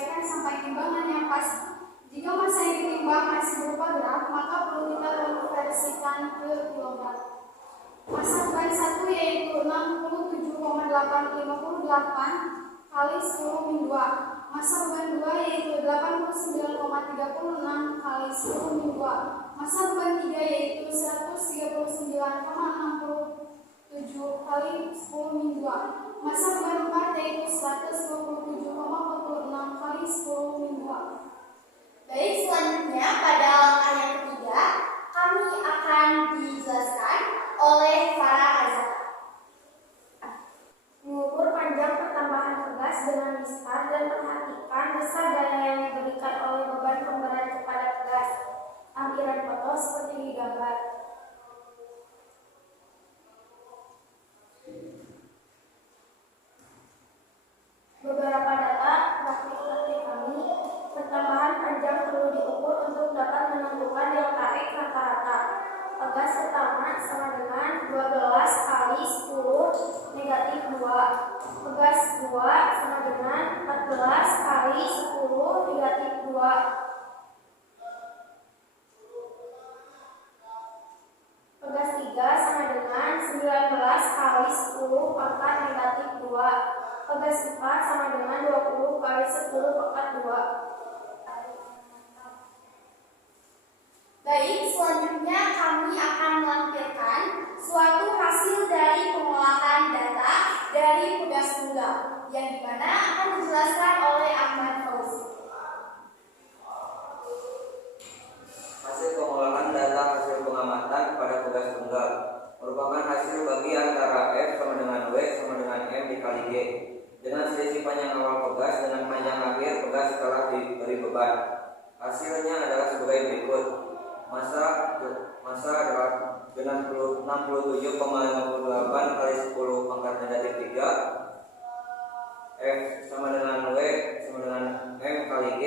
disesuaikan sampai timbangan yang pas. Jika massa yang ditimbang masih berupa gram, maka perlu kita konversikan ke kilogram. Massa beban 1 yaitu 67,858 kali 10 min 2. Massa beban 2 yaitu 89,36 kali 10 min 2. Massa beban 3 yaitu 139,67 kali 10 min 2. Massa beban 4 yaitu 127,46 kali 10 min 2. Baik, selanjutnya pada langkah yang ketiga, kami akan dijelaskan oleh Farah Azhar. Mengukur panjang pertambahan pegas dengan mistar dan perhatikan besar daya yang diberikan oleh beban pemberat kepada pegas. Ampiran foto seperti di gambar. Beberapa data praktik kami. Pertambahan panjang perlu diukur untuk dapat menentukan delta X rata-rata. Pegas pertama sama dengan 12 kali 10 negatif 2. Pegas 2 sama dengan 14 kali 10 negatif 2. Pegas 3 sama dengan 19 kali 10 pangkat negatif 2. Pegas 4 sama dengan 20 kali 10 pangkat 2. Baik, selanjutnya kami akan melampirkan suatu hasil dari pengolahan data dari pegas tunggal yang dimana akan dijelaskan oleh Ahmad Fauzi. Hasil pengolahan data hasil pengamatan pada pegas tunggal merupakan hasil bagi antara F sama dengan W sama dengan M dikali G dengan selisih panjang awal pegas dengan panjang akhir pegas setelah diberi beban. Hasilnya adalah sebagai berikut. Massa adalah 67,58 kali 10 pangkat negatif 3. F sama dengan W sama dengan M kali G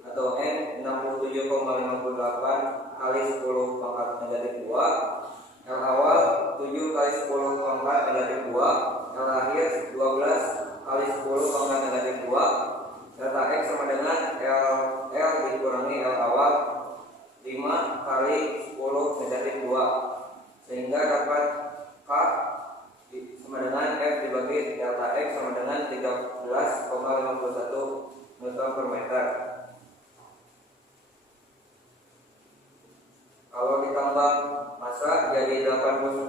atau N 67,58 kali 10 pangkat negatif 2. L awal 7 kali 10 pangkat negatif 2. L akhir 12 kali 10 pangkat negatif 2. Delta X sama dengan L dikurangi L awal 5 kali 10 negatif 2, sehingga dapat K sama dengan F dibagi delta X sama dengan 13,51 Newton per meter. Kalau ditambah massa jadi 89,36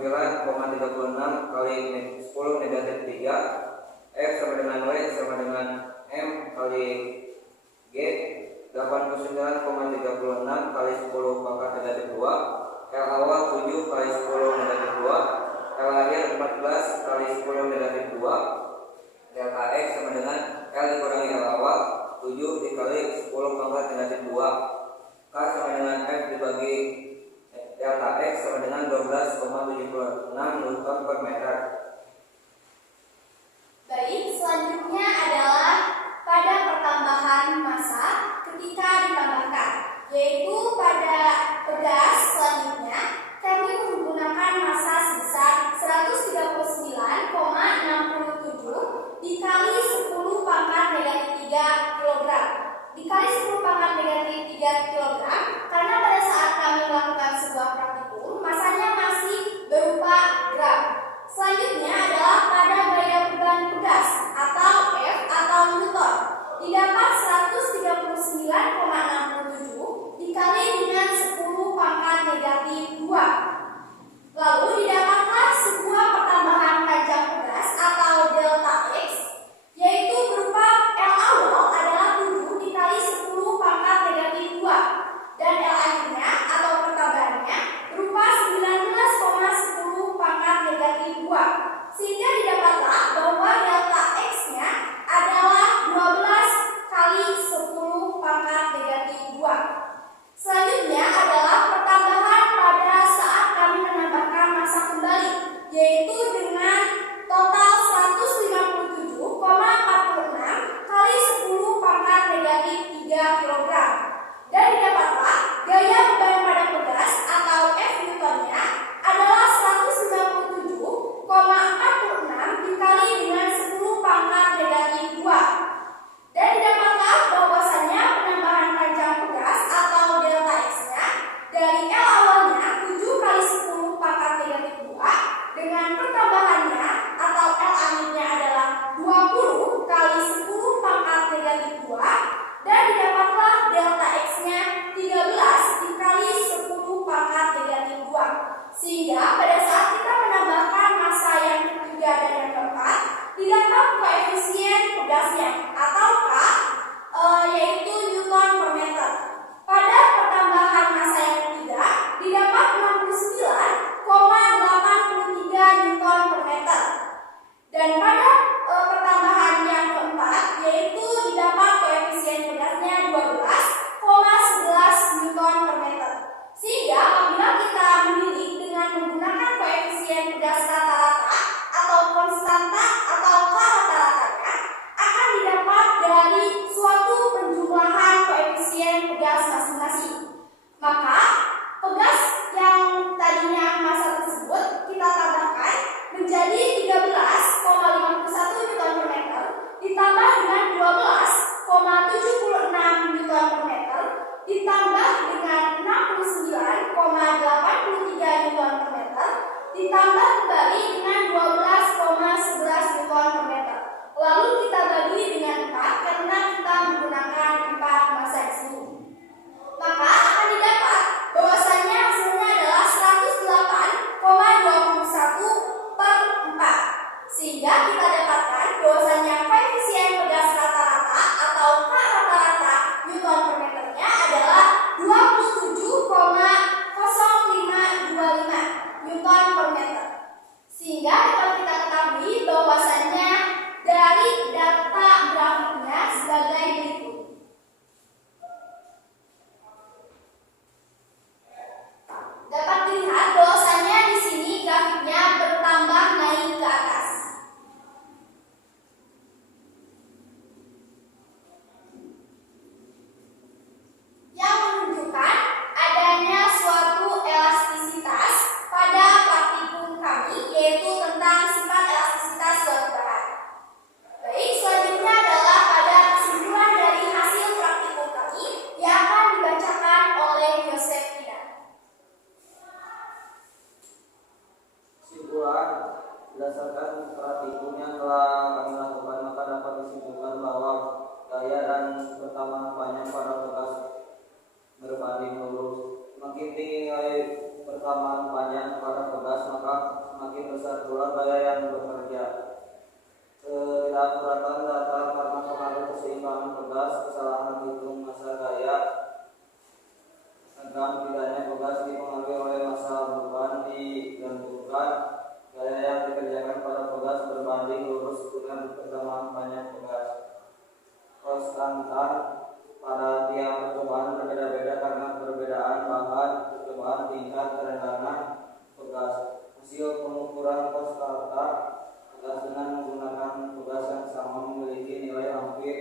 kali 10 negatif 3. F sama dengan W sama dengan M kali G 89,36 kali 10 pangkat negatif 2. L awal 7 kali 10 negatif 2. L akhir 14 kali 10 negatif 2. Delta X sama dengan L dikurangi L awal 7 dikali 10 pangkat negatif 2. K sama dengan F dibagi delta X sama dengan 12,76 Newton per meter. Baik, selanjutnya adalah pada pertambahan massa ketika ditambahkan, yaitu pada pegas selanjutnya kami menggunakan massa sebesar 139,67 dikali 10 pangkat negatif 3 kg. Dikali 10 pangkat negatif 3 kg karena pada saat kami melakukan sebuah praktikum massanya masih berupa gram. Selanjutnya adalah pada gaya beban pegas atau F atau Newton. Didapat 139,67 dikali dengan 10 pangkat negatif 2. Lalu didapatlah sebuah pertambahan panjang pegas atau delta X, yaitu berupa L awal adalah 7 dikali 10 pangkat negatif 2 dan L akhirnya atau pertambahannya berupa 19,10 pangkat negatif 2, sehingga didapatlah bahwa delta X-nya adalah 12 kali 10 pangkat negatif pula gaya yang bekerja. Ketidakakuratan data karena pengaruh keseimbangan pegas, kesalahan hitung masa gaya, tentang tidaknya pegas dipengaruhi oleh masa beban ditentukan, gaya yang dikerjakan pada pegas berbanding lurus dengan perkembangan banyak pegas. Konstantan pada tiap percobaan berbeda-beda karena perbedaan bahan percobaan tingkat kerendahan pegas. Hasil pengukuran konstanta pegas dengan menggunakan pegas yang sama memiliki nilai hampir